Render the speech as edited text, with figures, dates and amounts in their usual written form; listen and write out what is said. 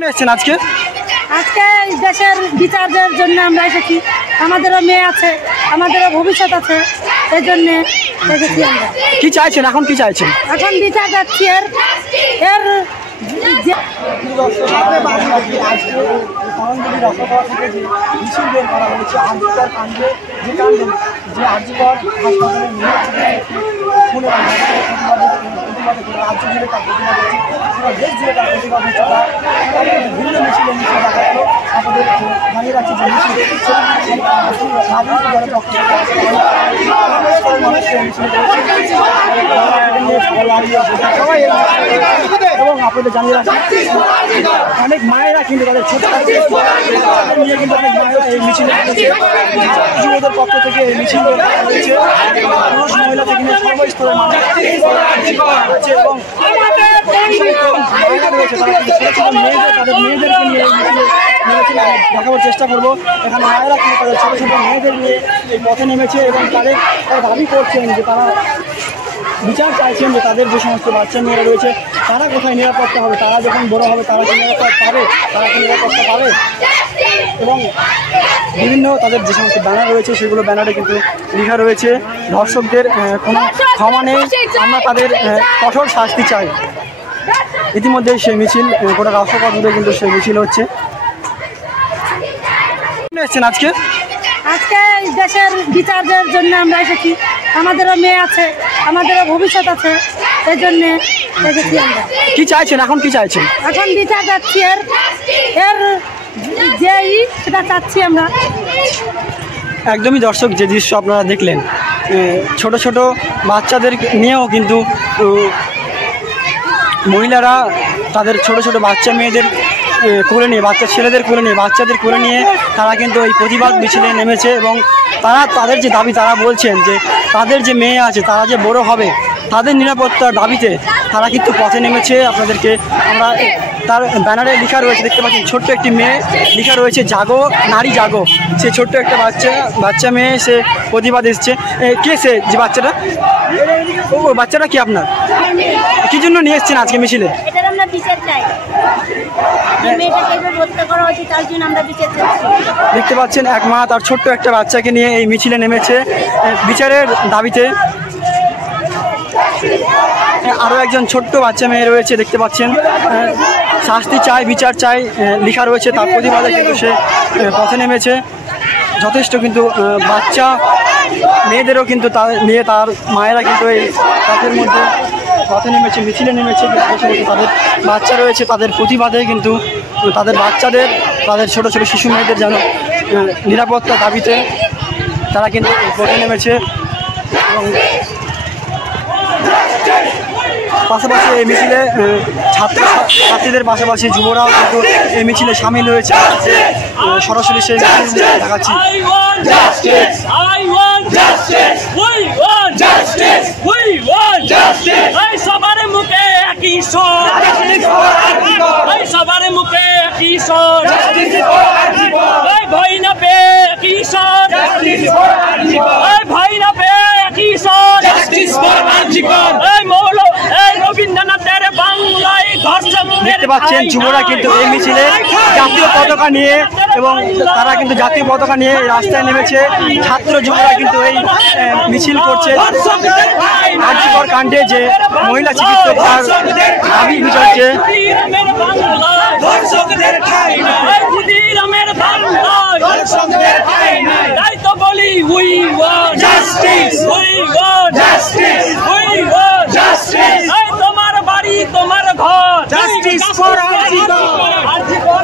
আজকে আজকে দেশের বিচারের জন্য আমরা এসেছি। আমাদেরও মেয়ে আছে, আমাদেরও ভবিষ্যৎ আছে, এই জন্য এসেছি আমরা। কি চাইছেন এখন, কি চাইছেন? এখন বিচার যাচ্ছি এর এবং আপনাদের জানিয়ে রাখি অনেক মায়েরা কিন্তু তাদের ছোট নিয়ে কিন্তু অনেক মায়েরা এই মিছিলে যুবদের পক্ষ থেকে এই মিছিল হয়েছে। পুরুষ মহিলা থেকে নিয়ে সর্বস্তরের মানুষ রয়েছে এবং মায়েরা রয়েছে তারা কিন্তু ছোটো ছোটো মেয়েদের তাদের মেয়েদেরকে নিয়ে এই মিছিলে দেখাবার চেষ্টা করবো। এখানে মায়েরা কিন্তু তাদের ছোটো ছোটো মেয়েদের নিয়ে এই পথে নেমেছে এবং তারা দাবি করছেন যে তারা বিচার চাইছেন যে তাদের যে সমস্ত বাচ্চা মেয়েরা রয়েছে তারা কোথায় নিরাপত্তা হবে, তারা যখন বড় হবে তারা কি নিরাপত্তা পাবে, তারা কি নিরাপত্তা পাবে। এবং বিভিন্ন তাদের যে সমস্ত ব্যানার রয়েছে সেগুলো ব্যানারে কিন্তু লেখা রয়েছে ধর্ষকদের কোনো ক্ষমা নেই, আমরা তাদের কঠোর শাস্তি চাই। ইতিমধ্যে সেই মিছিল গোটা রাষ্ট্রপতি জুড়ে কিন্তু সেই মিছিল হচ্ছে। আজকে দেশের বিচারের জন্য আমরা এসেছি। আমাদেরও মেয়ে আছে, আমাদেরও ভবিষ্যৎ আছে, এই জন্য এসেছি আমরা। কি চাইছেন এখন, কি চাইছেন? এখন বিচার যাচ্ছি এর সেটা চাচ্ছি আমরা। একদমই দর্শক, যে দৃশ্য আপনারা দেখলেন, ছোট ছোট বাচ্চাদের নিয়েও কিন্তু মহিলারা তাদের ছোট ছোট বাচ্চা মেয়েদের কোলে নিয়ে, বাচ্চা ছেলেদের কোলে নিয়ে, বাচ্চাদের কোলে নিয়ে তারা কিন্তু এই প্রতিবাদ মিছিলে নেমেছে এবং তারা তাদের যে দাবি তারা বলছেন যে তাদের যে মেয়ে আছে তারা যে বড় হবে তাদের নিরাপত্তার দাবিতে তারা কিন্তু পথে নেমেছে। আপনাদেরকে আমরা তার ব্যানারে লেখা রয়েছে, দেখতে পাচ্ছেন ছোট্ট একটি মেয়ে, লেখা রয়েছে জাগো নারী জাগো। সে ছোট্ট একটা বাচ্চা মেয়ে, সে প্রতিবাদ এসছে। কে সে যে বাচ্চাটা? ও বাচ্চাটা কি আপনার? কি জন্য নিয়ে এসছেন আজকে মিছিলে? দেখতে পাচ্ছেন এক মা তার ছোট্ট একটা বাচ্চাকে নিয়ে এই মিছিলে নেমেছে বিচারের দাবিতে। আরও একজন ছোট্ট বাচ্চা মেয়ে রয়েছে, দেখতে পাচ্ছেন শাস্তি চাই, বিচার চাই লেখা রয়েছে, তার প্রতিবাদে কিন্তু সে পথে নেমেছে। যথেষ্ট কিন্তু বাচ্চা মেয়েদেরও কিন্তু নিয়ে তার মায়েরা কিন্তু এই পথের মধ্যে পথে নেমেছে, মিছিলে নেমেছে। তাদের বাচ্চা রয়েছে, তাদের প্রতিবাদে কিন্তু তাদের বাচ্চাদের, তাদের ছোট ছোট শিশু মেয়েদের যেন নিরাপত্তা দাবিতে তারা কিন্তু পথে নেমেছে। এবং পাশাপাশি এই মিছিলে ছাত্রীদের পাশাপাশি যুবরাও কিন্তু এই মিছিলে সামিল হয়েছে। সরাসরি সেই মিছিল দেখাচ্ছি। সবার মুখে একই স্বর, সবার মুখে একই স্বর, ভয় না পে একই স্বর, ভয় না পে একই স্বর, রবীন্দ্রনাথের বাংলায় ধর্ষণ। দেখতে পাচ্ছেন যুবরা কিন্তু এই মিছিলে জাতীয় পতাকা নিয়ে এবং তারা কিন্তু জাতীয় পতাকা নিয়ে রাস্তায় নেমেছে। ছাত্র যুবরা কিন্তু এই মিছিল করছে আর্যিকর কাণ্ডে যে মহিলা চিকিৎসক তার দাবি বিচারছে। তাই তো বলি we want justice, we want justice, we want justice. তোমার বাড়ি তোমার ঘর, জাস্টিস ফর আর্যিকর।